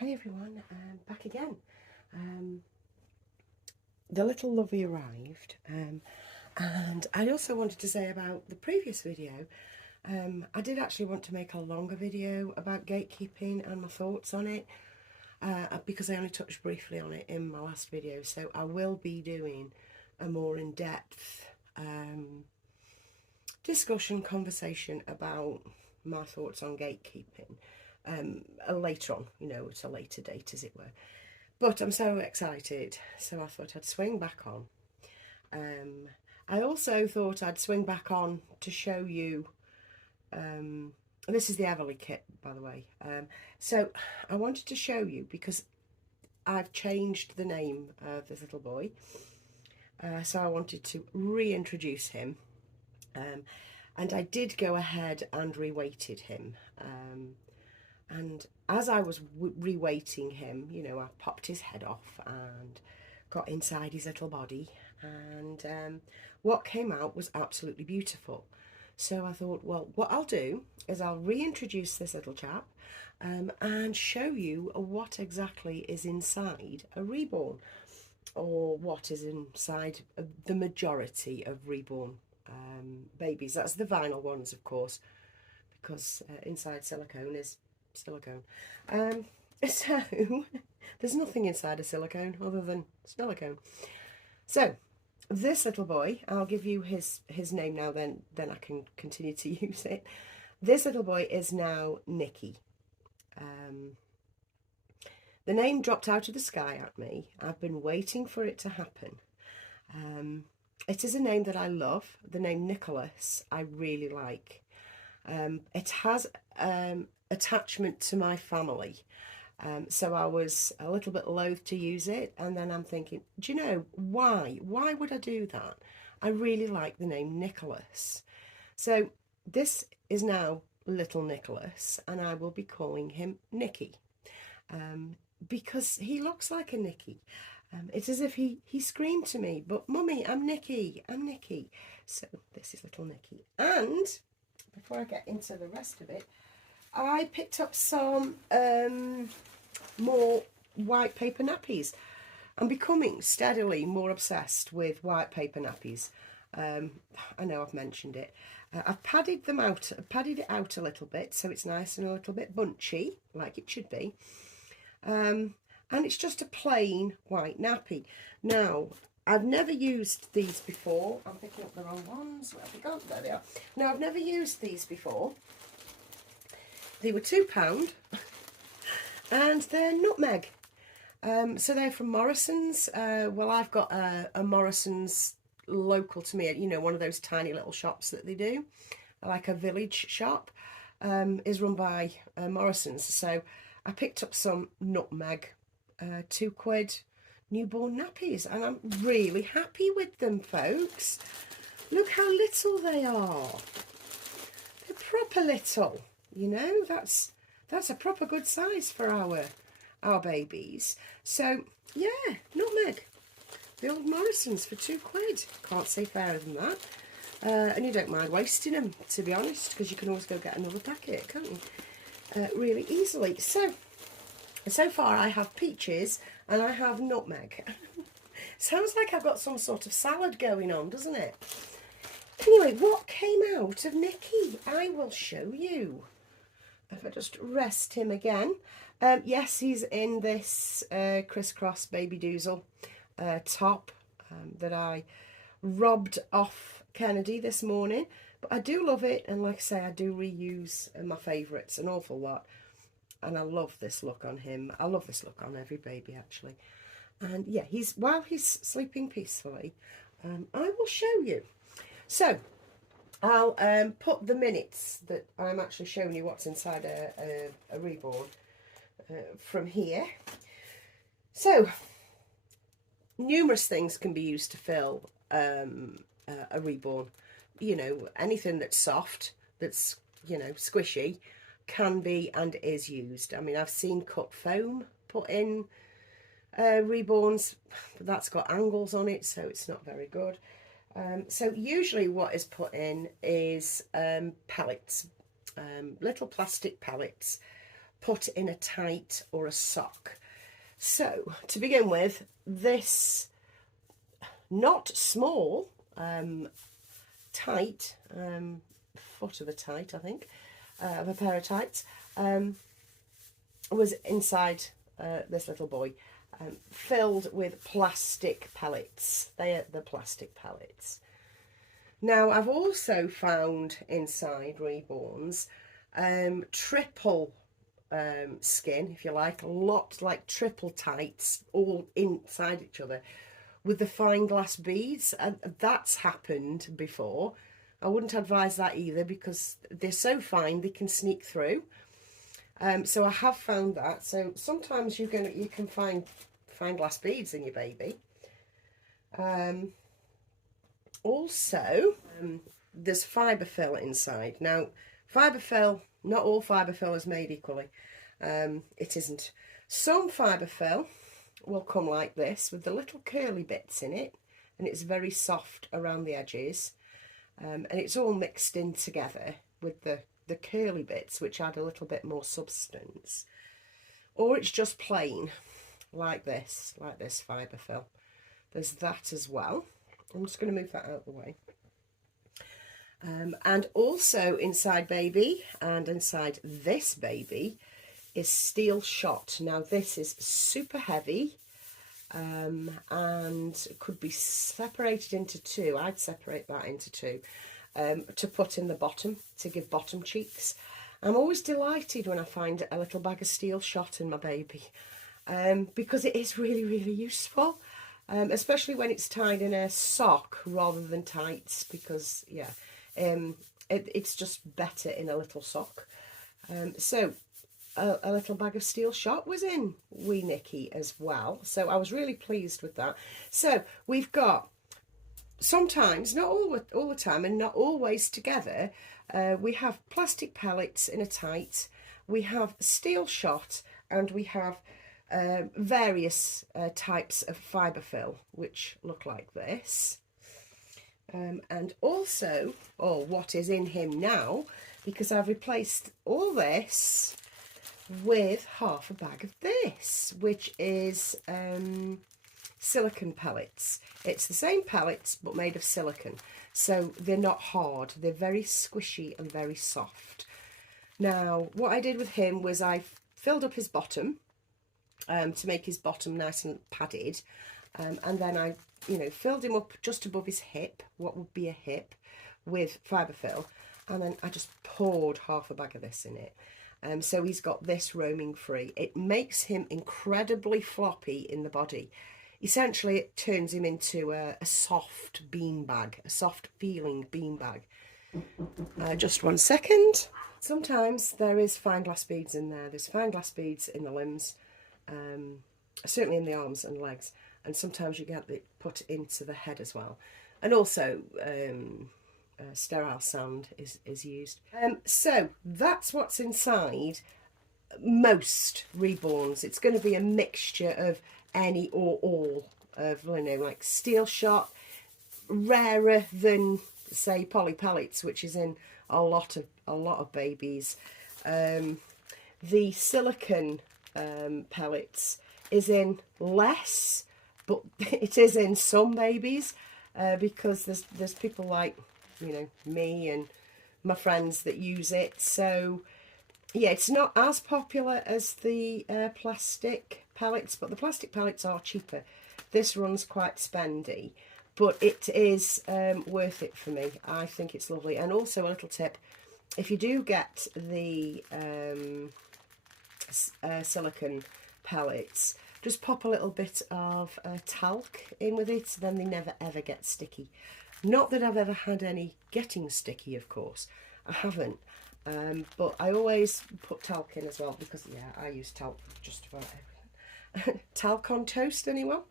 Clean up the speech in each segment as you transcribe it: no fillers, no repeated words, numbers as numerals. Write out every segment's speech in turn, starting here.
Hi everyone, back again. The little lovey arrived, and I also wanted to say about the previous video, I did actually want to make a longer video about gatekeeping and my thoughts on it, because I only touched briefly on it in my last video, so I will be doing a more in-depth discussion, conversation about my thoughts on gatekeeping later on, at a later date, as it were. But I'm so excited, so I thought I'd swing back on. I also thought I'd swing back on to show you, this is the Everly kit, by the way. So I wanted to show you, because I've changed the name of this little boy. So I wanted to reintroduce him. And I did go ahead and reweighted him. And as I was reweighting him, I popped his head off and got inside his little body. And what came out was absolutely beautiful. So I thought, well, what I'll do is I'll reintroduce this little chap and show you what exactly is inside a Reborn, or what is inside the majority of Reborn babies. That's the vinyl ones, of course, because inside silicone is silicone. So there's nothing inside a silicone other than silicone. So this little boy, I'll give you his name now, then I can continue to use it. This little boy is now Nicky. The name dropped out of the sky at me. I've been waiting for it to happen. It is a name that I love. The name Nicholas I really like. It has attachment to my family, so I was a little bit loath to use it, and then I'm thinking, do you know why would I do that? I really like the name Nicholas, so this is now little Nicholas, and I will be calling him Nicky, because he looks like a Nicky. It's as if he screamed to me, but Mummy, I'm Nicky, I'm Nicky. So this is little Nicky. And before I get into the rest of it, I picked up some more white paper nappies. I'm becoming steadily more obsessed with white paper nappies. I know I've mentioned it. I've padded it out a little bit, so it's nice and a little bit bunchy, like it should be. And it's just a plain white nappy. Now, I've never used these before. I'm picking up the wrong ones. Where have they gone? There they are. Now, I've never used these before. They were £2, and they're nutmeg. So they're from Morrison's. Well, I've got a Morrison's local to me. One of those tiny little shops that they do, like a village shop, is run by Morrison's. So I picked up some nutmeg, £2 newborn nappies, and I'm really happy with them, folks. Look how little they are. They're proper little, that's a proper good size for our babies. So yeah, nutmeg, the old Morrison's for £2. Can't say fairer than that. And you don't mind wasting them, to be honest, because you can always go get another packet, can't you? Really easily. So far I have peaches and I have nutmeg. Sounds like I've got some sort of salad going on, doesn't it? Anyway, what came out of Nicky? I will show you. If I just rest him again. Yes, he's in this crisscross baby doozle top that I robbed off Kennedy this morning. But I do love it, and like I say, I do reuse my favourites an awful lot. And I love this look on him. I love this look on every baby, actually. And yeah, while he's sleeping peacefully, I will show you. So I'll put the minutes that I'm actually showing you what's inside a Reborn from here. So numerous things can be used to fill a Reborn. Anything that's soft, that's squishy, can be and is used. I mean, I've seen cut foam put in Reborns, but that's got angles on it, so it's not very good. So usually what is put in is pellets, little plastic pellets put in a tight or a sock. So to begin with, this not small tight, foot of a tight, I think, of a pair of tights, was inside this little boy, filled with plastic pellets. They are the plastic pellets. Now, I've also found inside Reborns triple skin, if you like, a lot like triple tights, all inside each other, with the fine glass beads. That's happened before. I wouldn't advise that either, because they're so fine they can sneak through. So I have found that. So sometimes you can find fine glass beads in your baby. Also, there's fibre fill inside. Now, fibre fill, not all fibre fill is made equally. It isn't. Some fibre fill will come like this with the little curly bits in it, and it's very soft around the edges, and it's all mixed in together with the curly bits, which add a little bit more substance. Or it's just plain like this fibre fill. There's that as well. I'm just going to move that out of the way. And also inside baby and inside this baby is steel shot. Now this is super heavy, and could be separated into two. I'd separate that into two to put in the bottom, to give bottom cheeks. I'm always delighted when I find a little bag of steel shot in my baby, because it is really, really useful, especially when it's tied in a sock rather than tights, because yeah, it's just better in a little sock. So a little bag of steel shot was in wee Nikki as well, so I was really pleased with that. So we've got, sometimes, not all the time and not always together, we have plastic pellets in a tight, we have steel shot, and we have various types of fibre fill, which look like this. And also, what is in him now, because I've replaced all this with half a bag of this, which is silicone pellets. It's the same pellets but made of silicone, so they're not hard, they're very squishy and very soft. Now what I did with him was I filled up his bottom to make his bottom nice and padded, and then I filled him up just above his hip, what would be a hip, with fibre fill, and then I just poured half a bag of this in it. So he's got this roaming free. It makes him incredibly floppy in the body. Essentially, it turns him into a soft beanbag, a soft feeling beanbag. Just 1 second. Sometimes there is fine glass beads in there. There's fine glass beads in the limbs, certainly in the arms and legs. And sometimes you get it put into the head as well. And also, sterile sand is used. So that's what's inside most Reborns. It's going to be a mixture of any or all of, like steel shot, rarer than say poly pellets, which is in a lot of babies. The silicone pellets is in less, but it is in some babies, because there's people like me and my friends that use it. So yeah, it's not as popular as the plastic pellets, but the plastic pellets are cheaper. This runs quite spendy, but it is worth it for me. I think it's lovely. And also a little tip, if you do get the silicone pellets, just pop a little bit of talc in with it, then they never ever get sticky. Not that I've ever had any getting sticky, of course. I haven't. But I always put talc in as well, because yeah, I use talc for just about everything. Talc on toast, anyone?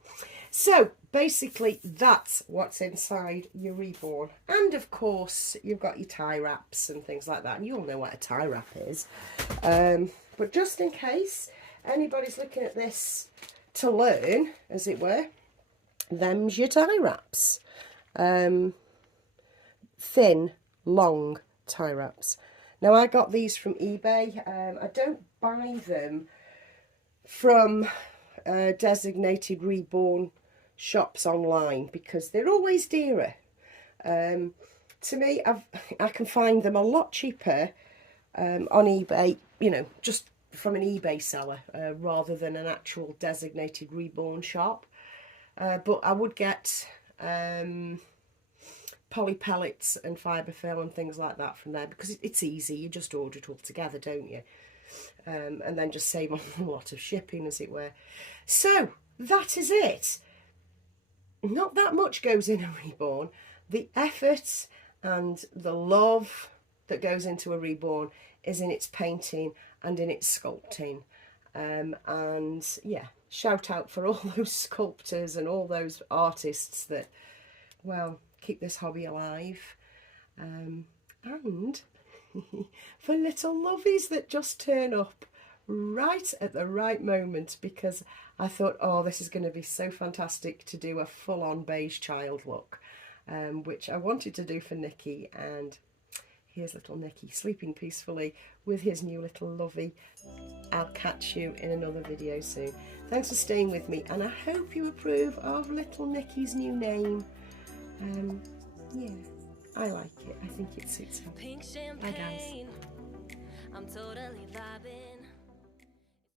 So basically that's what's inside your Reborn. And of course you've got your tie wraps and things like that, and you all know what a tie wrap is. But just in case anybody's looking at this to learn, as it were, them's your tie wraps. Thin, long tie wraps. Now I got these from eBay. I don't buy them from designated Reborn shops online because they're always dearer. To me, I can find them a lot cheaper on eBay, you know, just from an eBay seller rather than an actual designated Reborn shop. But I would get poly pellets and fiberfill and things like that from there because it's easy. You just order it all together, don't you? And then just save on a lot of shipping, as it were. So that is it. Not that much goes in a Reborn. The effort and the love that goes into a Reborn is in its painting and in its sculpting. And yeah, shout out for all those sculptors and all those artists that, well, keep this hobby alive. And for little lovies that just turn up right at the right moment, because I thought, oh, this is going to be so fantastic to do a full-on beige child look, which I wanted to do for Nicky. And here's little Nicky sleeping peacefully with his new little lovey. I'll catch you in another video soon. Thanks for staying with me, and I hope you approve of little Nicky's new name. Yeah, I like it. I think it suits him. Bye guys. I'm totally vibing.